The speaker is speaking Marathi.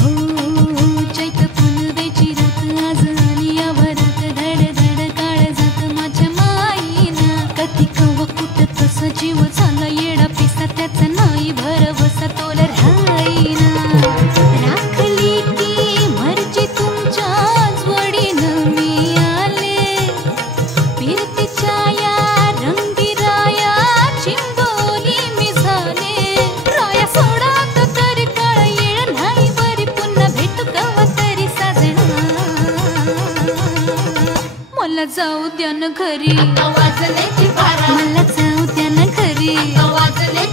हो चैत फुलवेची रात आज आली या भरात धड धड काळ जात माझ्या माईना कधी कव कुठ तस जीव झाला येडा पिसा त्याचा नाही भरवसा तोल राहीना राखली ती मर्जी तुमच्या जोडीनं मी आले फिरतीच्या या रंगी राया चिंबोली मी झाले राया सोडात तरी काळ येळ नाही बरी पुन्हा भेटू कवा तरी साजना मला जाऊ द्या न घरी वाजले की बारा मला जाऊ द्या न घरी वाजले